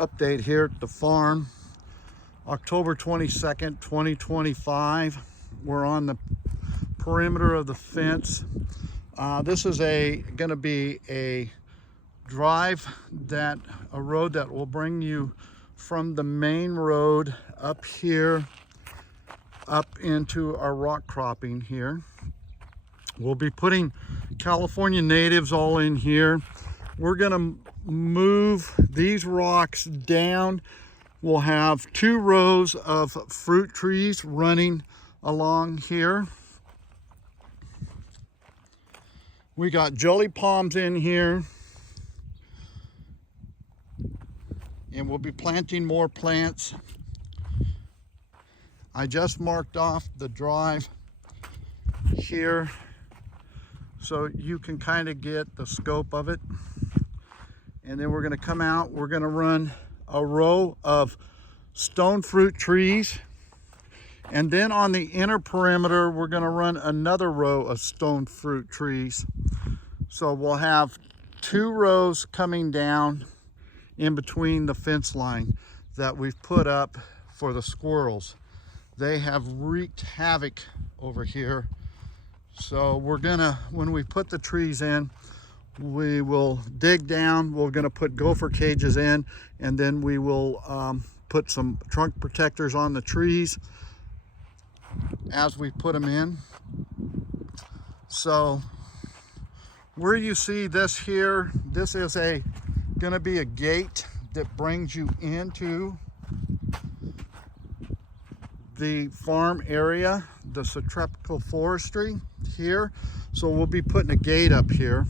update here at the farm. October 22nd, 2025. We're on the perimeter of the fence. This is going to be a drive, a road that will bring you from the main road up here, up into our rock cropping here. We'll be putting California natives all in here. We're gonna move these rocks down. We'll have 2 rows of fruit trees running along here. We got jelly palms in here. And we'll be planting more plants. I just marked off the drive here so you can kind of get the scope of it. And then we're going to come out, we're going to run a row of stone fruit trees. And then on the inner perimeter, we're going to run another row of stone fruit trees. So we'll have 2 rows coming down in between the fence line that we've put up for the squirrels. They have wreaked havoc over here. So we're gonna, when we put the trees in, we will dig down. We're gonna put gopher cages in, and then we will put some trunk protectors on the trees as we put them in. So where you see this here, this is going to be a gate that brings you into the farm area, the subtropical forestry here. So we'll be putting a gate up here,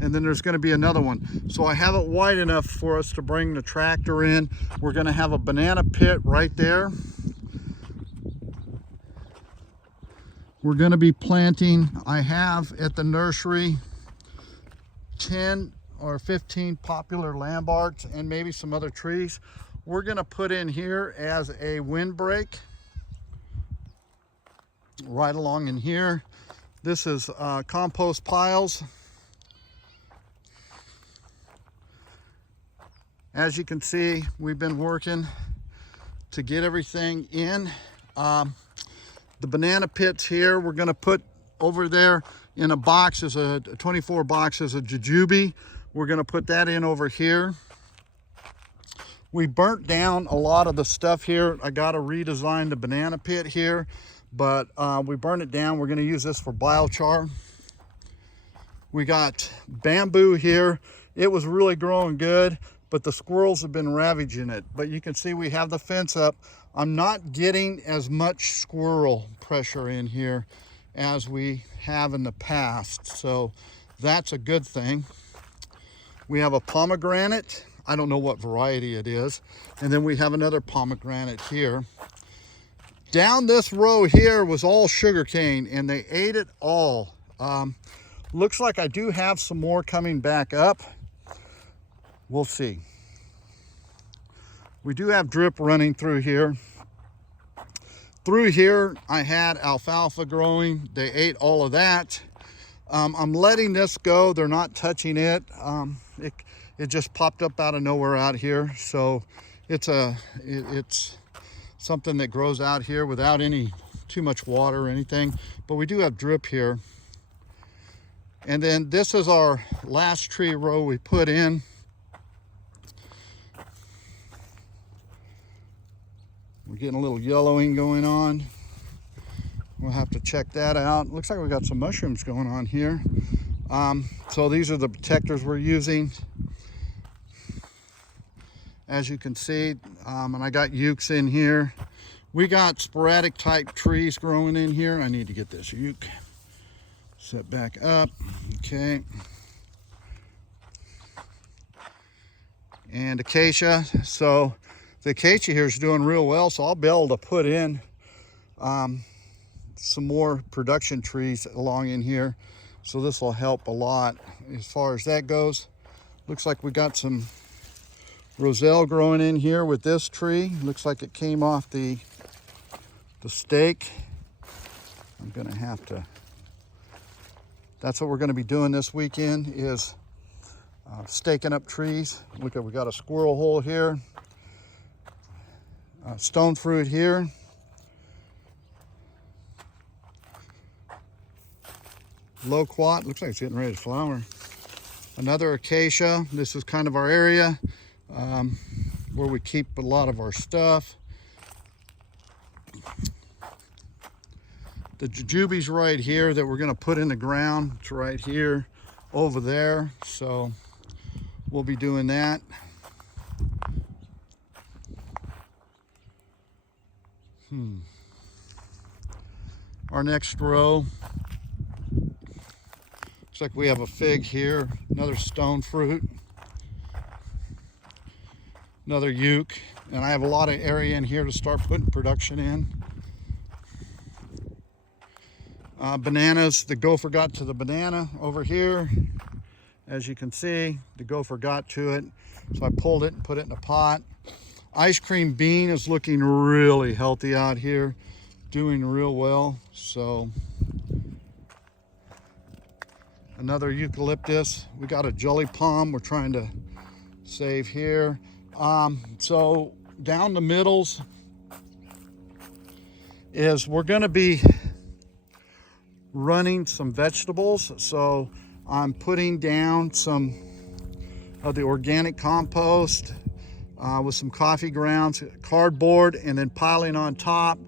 and then there's going to be another one. So I have it wide enough for us to bring the tractor in. We're going to have a banana pit right there. We're going to be planting, I have at the nursery 10 or 15 popular Lambarts and maybe some other trees. We're going to put in here as a windbreak right along in here. This is compost piles. As you can see, we've been working to get everything in. The banana pits here, we're going to put over there in a box, is a 24 boxes of jujube. We're going to put that in over here. We burnt down a lot of the stuff here. I got to redesign the banana pit here, but we burned it down. We're going to use this for biochar. We got bamboo here. It was really growing good, but the squirrels have been ravaging it. But you can see we have the fence up. I'm not getting as much squirrel pressure in here as we have in the past, so that's a good thing. We have a pomegranate. I don't know what variety it is. And then we have another pomegranate here. Down this row here was all sugarcane, and they ate it all. Looks like I do have some more coming back up. We'll see. We do have drip running through here. Through here, I had alfalfa growing. They ate all of that. I'm letting this go. They're not touching it. It just popped up out of nowhere out here. So it's something that grows out here without too much water or anything. But we do have drip here. And then this is our last tree row we put in. We're getting a little yellowing going on. We'll have to check that out. Looks like we got some mushrooms going on here. So these are the protectors we're using. As you can see, and I got ukes in here. We got sporadic type trees growing in here. I need to get this uke set back up. Okay. And acacia. So the acacia here is doing real well, so I'll be able to put in some more production trees along in here. So this will help a lot as far as that goes. Looks like we got some roselle growing in here with this tree. Looks like it came off the stake. I'm gonna have to, that's what we're gonna be doing this weekend, is staking up trees. Look at, we got a squirrel hole here. Stone fruit here. Loquat, looks like it's getting ready to flower. Another acacia. This is kind of our area where we keep a lot of our stuff. The jujube's right here that we're gonna put in the ground. It's right here, over there. So we'll be doing that. Our next row, looks like we have a fig here, another stone fruit, another uke, and I have a lot of area in here to start putting production in. Bananas, the gopher got to the banana over here. As you can see, the gopher got to it, so I pulled it and put it in a pot. Ice cream bean is looking really healthy out here, doing real well. So another eucalyptus. We got a jelly palm we're trying to save here. So down the middles is we're going to be running some vegetables. So I'm putting down some of the organic compost with some coffee grounds, cardboard, and then piling on top.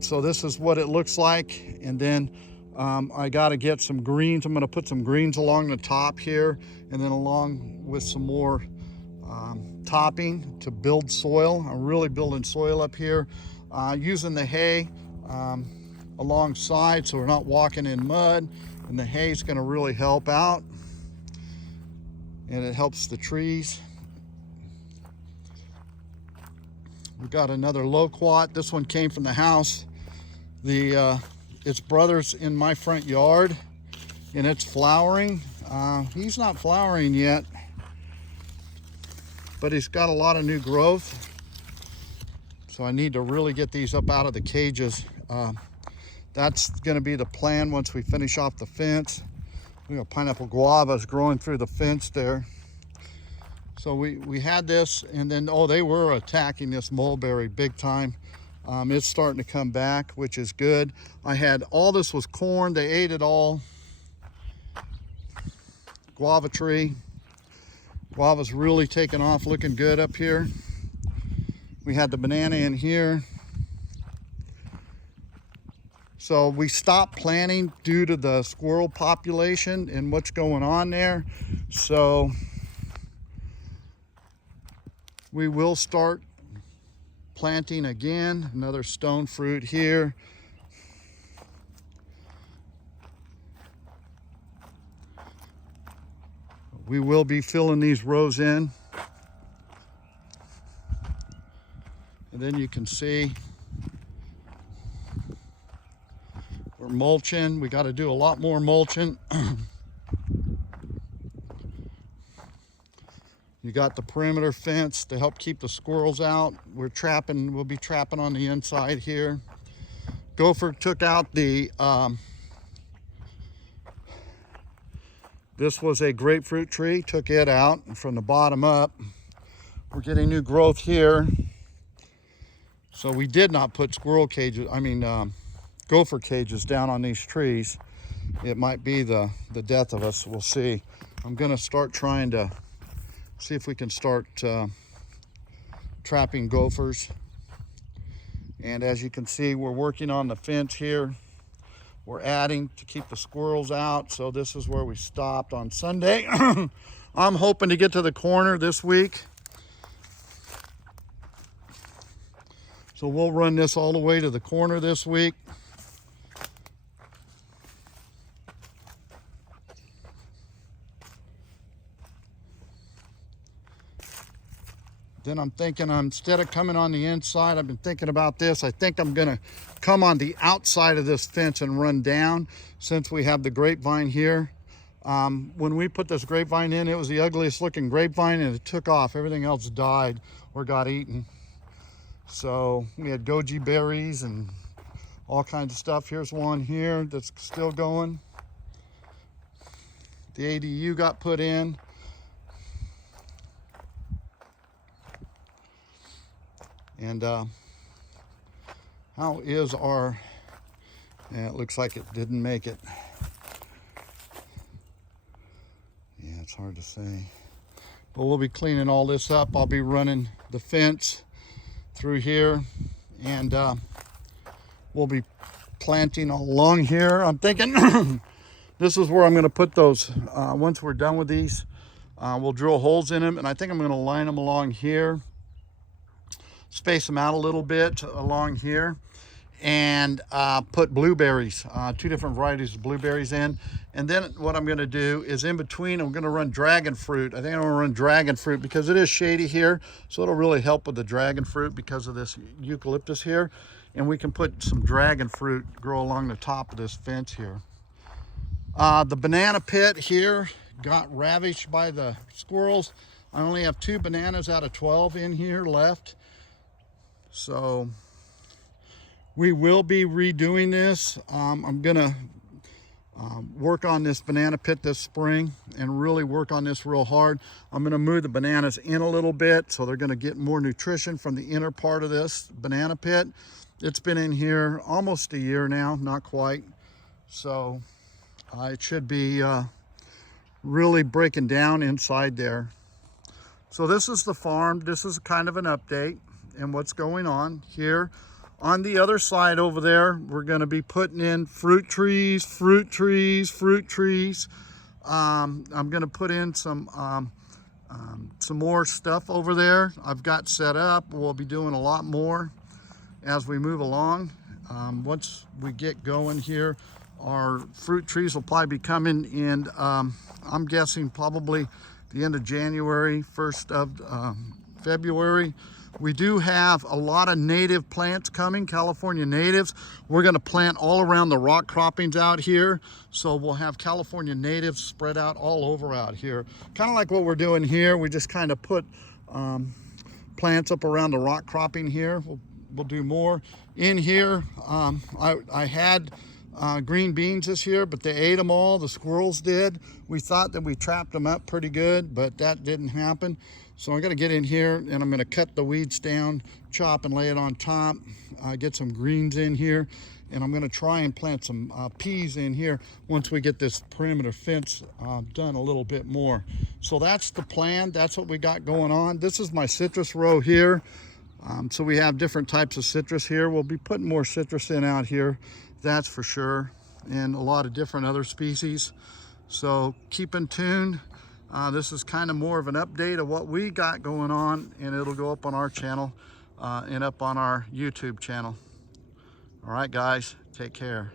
So this is what it looks like. And then I got to get some greens. I'm going to put some greens along the top here, and then along with some more topping to build soil. I'm really building soil up here, using the hay alongside so we're not walking in mud, and the hay is going to really help out, and it helps the trees. We got another loquat. This one came from the house. Its brother's in my front yard, and it's flowering. He's not flowering yet, but he's got a lot of new growth. So I need to really get these up out of the cages. That's gonna be the plan once we finish off the fence. We got pineapple guavas growing through the fence there. So we had this, and then, oh, they were attacking this mulberry big time. It's starting to come back, which is good. I had, all this was corn, they ate it all. Guava tree. Guava's really taking off, looking good up here. We had the banana in here. So we stopped planting due to the squirrel population and what's going on there. So we will start planting again. Another stone fruit here. We will be filling these rows in. And then you can see we're mulching. We got to do a lot more mulching. You got the perimeter fence to help keep the squirrels out. We'll be trapping on the inside here. Gopher took out the, this was a grapefruit tree, took it out from the bottom up. We're getting new growth here. So we did not put squirrel cages, gopher cages down on these trees. It might be the death of us, we'll see. I'm gonna start trying to see if we can start trapping gophers. And as you can see, we're working on the fence here. We're adding to keep the squirrels out. So this is where we stopped on Sunday. I'm hoping to get to the corner this week. So we'll run this all the way to the corner this week. Then I'm thinking, instead of coming on the inside, I've been thinking about this. I think I'm gonna come on the outside of this fence and run down, since we have the grapevine here. When we put this grapevine in, it was the ugliest looking grapevine, and it took off. Everything else died or got eaten. So we had goji berries and all kinds of stuff. Here's one here that's still going. The ADU got put in. And how is our, yeah, it looks like it didn't make it. Yeah, it's hard to say. But we'll be cleaning all this up. I'll be running the fence through here, and we'll be planting along here. I'm thinking this is where I'm going to put those once we're done with these. We'll drill holes in them, and I think I'm going to line them along here, space them out a little bit along here, and put blueberries, 2 different varieties of blueberries in. And then what I'm going to do is in between, I'm going to run dragon fruit. I think I'm going to run dragon fruit because it is shady here, so it'll really help with the dragon fruit because of this eucalyptus here. And we can put some dragon fruit grow along the top of this fence here. The banana pit here got ravished by the squirrels. I only have 2 bananas out of 12 in here left. So we will be redoing this. I'm gonna work on this banana pit this spring and really work on this real hard. I'm gonna move the bananas in a little bit so they're gonna get more nutrition from the inner part of this banana pit. It's been in here almost a year now, not quite. So it should be really breaking down inside there. So this is the farm. This is kind of an update and what's going on here. On the other side over there, we're going to be putting in fruit trees, fruit trees, fruit trees. I'm going to put in some more stuff over there I've got set up. We'll be doing a lot more as we move along. Once we get going here, our fruit trees will probably be coming in, I'm guessing probably the end of January, 1st of February. We do have a lot of native plants coming, California natives. We're going to plant all around the rock croppings out here. So we'll have California natives spread out all over out here. Kind of like what we're doing here. We just kind of put plants up around the rock cropping here. We'll do more. In here, I had green beans this year, but they ate them all. The squirrels did. We thought that we trapped them up pretty good, but that didn't happen. So I'm going to get in here and I'm going to cut the weeds down, chop and lay it on top, get some greens in here, and I'm going to try and plant some peas in here once we get this perimeter fence done a little bit more. So that's the plan. That's what we got going on. This is my citrus row here. So we have different types of citrus here. We'll be putting more citrus in out here, that's for sure, and a lot of different other species. So keep in tune. This is kind of more of an update of what we got going on, and it'll go up on our channel and up on our YouTube channel. All right, guys, take care.